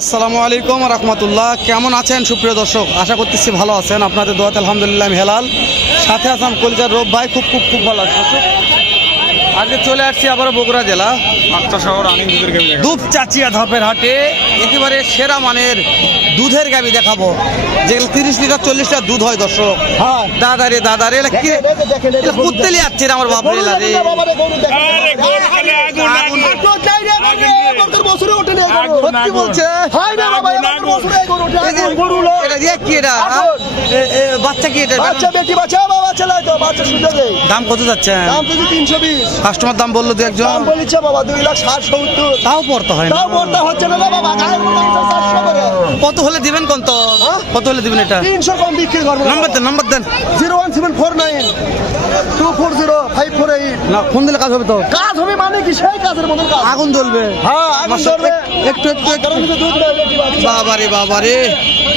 আসসালামু আলাইকুম রহমতুল্লাহ। কেমন আছেন সুপ্রিয় দর্শক? আশা করতেছি ভালো আছেন। আপনাদের দোয়াতে আলহামদুলিল্লাহ আমি হেলাল, সাথে আসাম কলিজার রব ভাই। খুব ভালো আছে। আজকে চলে আসছি আবারও বগুড়া জেলা শহর দুপচাচিয়া ধাপের হাটে। একেবারে সেরা মানের দুধের গাবি দেখাবো, যেগুলো 30 লিটার 40 লিটার দুধ হয়। দর্শক দাদারে এলা কি কুত্তেলি আসছে আমার বাপরে এলা রে। সত্যি বলছে বাচ্চা কি এটা? দাম কত যাচ্ছে? কাস্টমার দাম বললো দু একজন, বাবা 2,60,70। তাও পড়তে হয় না। হচ্ছে না বাবা, কত হলে দিবেন? কত হলে দিবেন এটা? 300 কম বিক্রি করবো। নাম্বার দেন 01749240548। না, ফোন দিলে কাজ হবে তো? কাজ হবে মানে কি? সেই কাজের মতন কাজ। আগুন জ্বলবে। হ্যাঁ, আগুন জ্বলবে। একটু বাবারে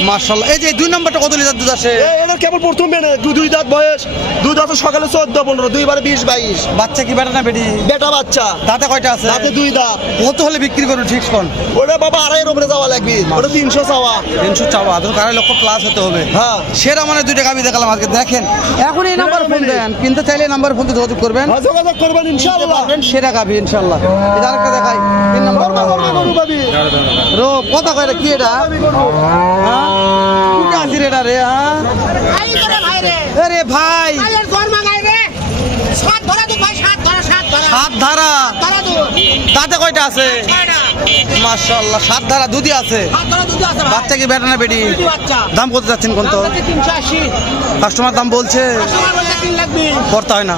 মাশাআল্লাহ। এই যে 2 নম্বরটা কত লিটার দুধ আসে? এটা কেবল প্রথম বেনে, দুই দাঁত বয়স। দুধ আছে সকালে 14-15, দুইবারে 20-22। বাচ্চা কি বেটা না বেটি? বেটা বাচ্চা। দাঁতে কয়টা আছে? দাঁতে 2 দাঁত। কত হলে বিক্রি করুন ঠিক কোন? ওটা বাবা 2.5 উপরে যাওয়া লাগবে। ওটা 300 চাওয়া। 300 চাওয়া, তো 2.5 লক্ষ প্লাস হতে হবে। হ্যাঁ, সেরা মানে 2টা গাবি দেখালাম আজকে। দেখেন এখন এই নাম্বার ফোন দেন, কিনতে চাইলে নাম্বার ফোন দিয়ে যোগাযোগ করবেন, যোগাযোগ করবেন ইনশাআল্লাহ। সেরা গাবি ইনশাআল্লাহ। এটা আরেকটা দেখাই 3 নম্বর গরু পাবি। রো কথা কয় কি এটা? হ্যাঁ কুটা আছে রে এটা রে। হ্যাঁ আরে ভাই সাত ধারা তাতে কয়টা আছে? মাশাআল্লাহ, 7 ধারা দুধই আছে। বাচ্চা কি বেটা না বেটি? দাম কত যাচ্ছেন কোন? তো কাস্টমার দাম বলছে করতে হয় না।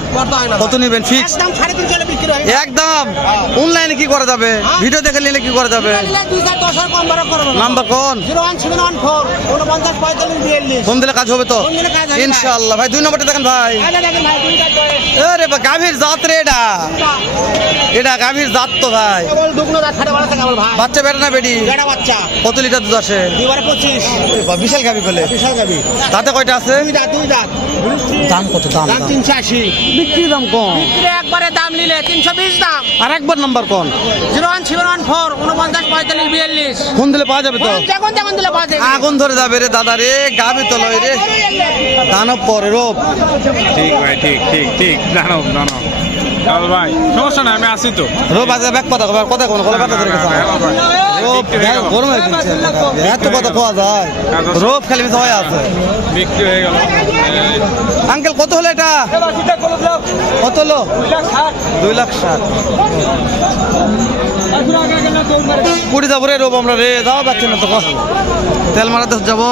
কত নেবেন ফিক্স? একদম। অনলাইনে কি করা যাবে? ভিডিও দেখে নিলে কি করা যাবে? নাম্বার কোন? ফোন দিলে কাজ হবে তো ইনশাআল্লাহ। ভাই 2 নম্বরটা দেখেন ভাই। আরে গাভীর জাত রে এটা, এটা গাভীর জাত তো ভাই। বাচ্চা বেটা না বেটি? কত লিটার দুধ আসে? বিশাল গাভী বলে। তাতে কয়টা আছে? দাম কত? দাম 380। বিক্রি দাম কম, একবারে দাম নিলে 320 দাম। আর একবার নাম্বার কোন? 01714 ফোন দিলে পাওয়া যাবে তো? যখন দিলে পাওয়া যাবে। আগুন ধরে যাবে রে দাদা রে। গাভী তো লয় রে, দানব পরে রোপ। ঠিক ভাই, ঠিক জানো ভাই, সমস্যা নাই, আমি আসি তো। রোপ আছে ব্যাগ কথা কোন কথা ধরে গেছে রোপ। গরম হয়ে গেছে, এত কথা কোয়া যায়? রোপ খালি হয় আছে। বিক্রি হয়ে গেল। আঙ্কেল কত হলো এটা? কত হলো? 2,60,000। পুরি যাবো রে রোপ আমরা রে। যাওয়া যাচ্ছে না তো, তেল মারাতে যাবো।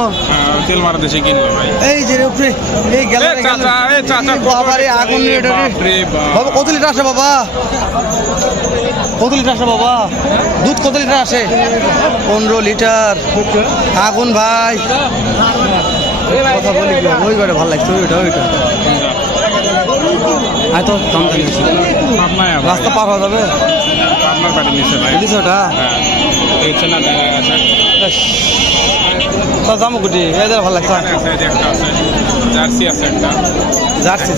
তেল মারা দেশে কিনলো ভাই। এই যে উপরে এই গ্যালারি বাবা রে, আগুন রে এটা রে। বাবা কত লিটার আসে বাবা? কত লিটার আসে বাবা? দুধ কত লিটার আসে? 15 লিটার। আগুন ভাই। কথা বলি ওইবারে ভালো লাগছে। ওইটা তো দাম জানিয়েছি। রাস্তা পার হওয়া যাবে? আপনার বাড়ি নিচে ভাই। ওটা দাম কুটি এদের ভালো লাগছে। জার্সি আছে একটা। জার্সি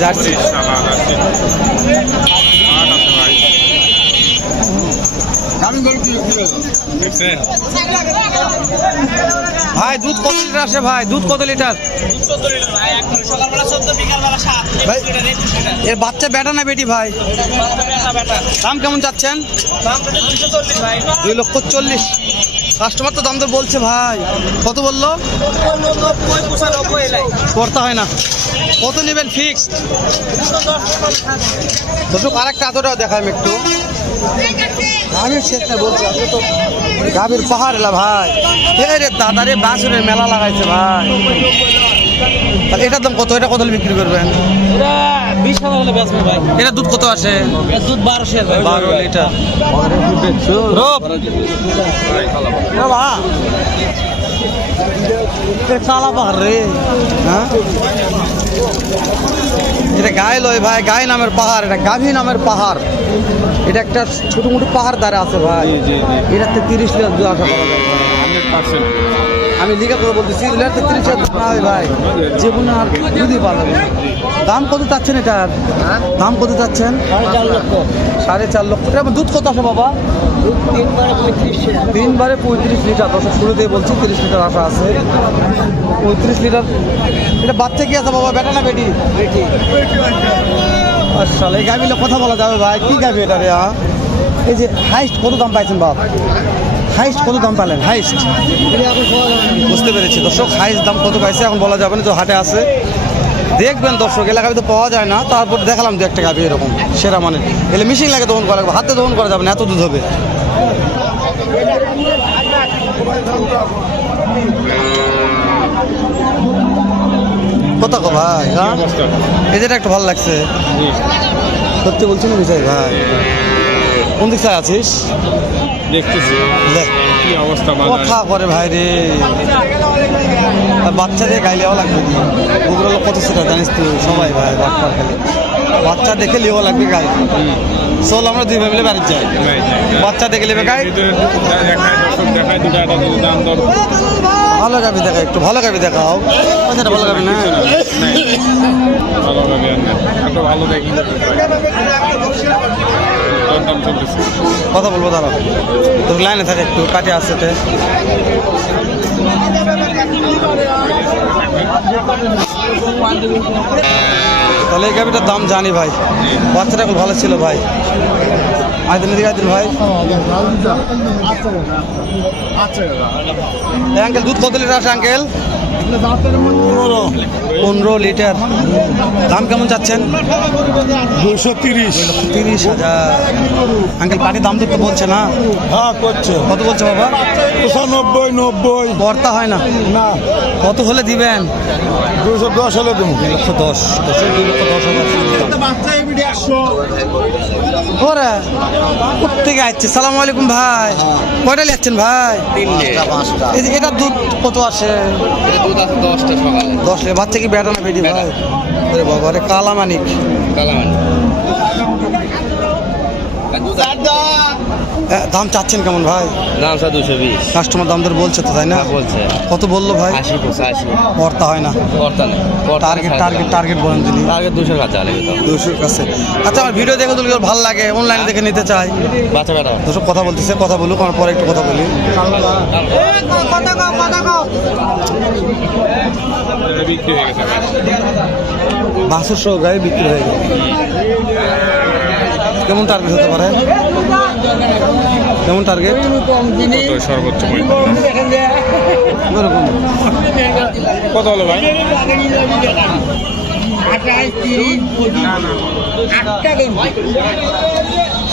ভাই দুধ কত লিটার আসে? ভাই দুধ কত লিটার? ভাই এর বাচ্চা বেটা না বেটি ভাই? দাম কেমন চাচ্ছেন? 2,40,000। কাস্টমার তো দাম তো বলছে ভাই। কত বললো? করতে হয় না। কত নেবেন ফিক্স? দর্শক আরেকটা এতটাও দেখাম একটু। গাভীর শেষ না বলছি, আজকে তো গাভীর পাহাড় এলা ভাই। রে দাদা রে, বাছুরের মেলা লাগাইছে ভাই। তাহলে এটার দাম কত? এটা কত হলে বিক্রি করবেন? 20,000 হলে বেচবে ভাই। এটা দুধ কত আসে? দুধ 1200 ভাই। 12 লিটার। রোপ চালা পাহাড় রে। হ্যাঁ এটা গায়ে লয় ভাই, গায়ে নামের পাহাড়, এটা গাভী নামের পাহাড়। এটা একটা ছোট মোটো পাহাড় দ্বারা আছে ভাই। এটাতে 30 লিটার দুধ আশা করা যায় 100%। আমি লিখা করে বলতেছি 30 না হয় ভাই, জীবনে আর দুধই পাবেন। দাম কত চাচ্ছেন এটার? দাম কত চাচ্ছেন? 4.5 লক্ষ। দুধ কত আসে বাবা? 3 বারে 35 লিটার। দর্শক শুরুতেই বলছি 30 লিটার আশা আছে। 35 লিটার। এটা বাচ্চা কি আছে বাবা, বেটা না বেটি? আসলে এই গাভিলে কথা বলা যাবে ভাই, কি গাভি এটা রে? এই যে হাইস্ট কত দাম পাইছেন বাপ? হাইস্ট কত দাম পাইলেন? হাইস্ট বুঝতে পেরেছি দর্শক, হাইস্ট দাম কত পাইছে এখন বলা যাবে না, তো হাটে আছে দেখবেন দর্শক। এলাকায় তো পাওয়া যায় না, তারপর দেখালাম দু একটা গাভি এরকম সেরা মানে। এলে মেশিন লাগে দহন করা লাগবে, হাতে দহন করা যাবে না, এত দুধ হবে। কত গো ভাই? হ্যাঁ অবস্থা এই যেটা একটু ভালো লাগছে, জি সত্যি বলছি না মিশাই ভাই? কোন দিক থেকে আছিস? দেখতেছি দেখ কি অবস্থা বাজার কথা করে ভাই রে, আর বাচ্চা দিয়ে গাইলেও লাগবে কি? ওগুলো লোক কত সেটা জানিস তুই? সবাই ভাই বাচ্চা খেলে, বাচ্চা দেখে লিও লাগবে গাই। চল আমরা দুই ভাই মিলে বাড়িতে যাই, বাচ্চা দেখে নেবে গাই। ভিতরে দেখায় দর্শক দেখায় দুটো একটা দুটো দাম দর ভালো গাবি দেখা, একটু ভালো গাবি দেখাও। কথাটা ভালো গাবি না, ভালো লাগে এত ভালো দেখি দাম চলতেছে কথা বলবো দাঁড়াও, তোর লাইনে থাকে একটু কাটে আসছে। তাহলে এই গাবিটার দাম জানি ভাই, বাচ্চাটা এখন ভালো ছিল ভাই। আইদিন এদিকে আইদিন ভাই। আঙ্কেল দুধ কত লিটার আছে আঙ্কেল? 15 লিটার। দাম কেমন চাচ্ছেন? 230। আঙ্কেল পাটি দাম তো বলছে না? হ্যাঁ করছে। কত বলছে বাবা? 95, 90। বর্তা হয় না, না কত হলে দিবেন? 210 হলে দেবো। 210। 100। ওরে কোথেকে আসছে? সালাম আলাইকুম ভাই, কয়টা নিচ্ছেন ভাই? এই যে এটার দুধ কত আসে? 10 লিটার। বাচ্চা কি বেটা না বেটি ভাই? আরে বাবা রে, কালা মানিক। দাম চাচ্ছেন কেমন ভাই? দাম 220 কাস্টমার দাম দর বলছে তো, তাই না? বলছে কত বললো ভাই? 80 পড়তা হয় না, টার্গেট বলেন তিনি। আগে 200 কাছে লাগে তো 200 কাছে। আচ্ছা আমার ভিডিও দেখে তুলি ভালো লাগে, অনলাইনে দেখে নিতে চাই। বাচ্চা কাটা দুশো কথা বলতেছে, কথা বলুক, আমার পরে একটু কথা বলি। বিক্রি হয়ে গেছে বাসুর সহ গাড়ি বিক্রি হয়ে গেল। কেমন টার্গেট হতে পারে? কেমন টার্গেট? কত সর্বোচ্চ এরকম কত হলো ভাই?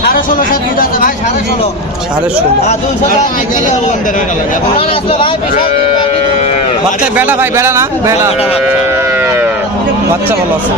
16.5। বাচ্চা বেড়া ভাই, বেড়া না বেড়া, বাচ্চা ভালো আছে।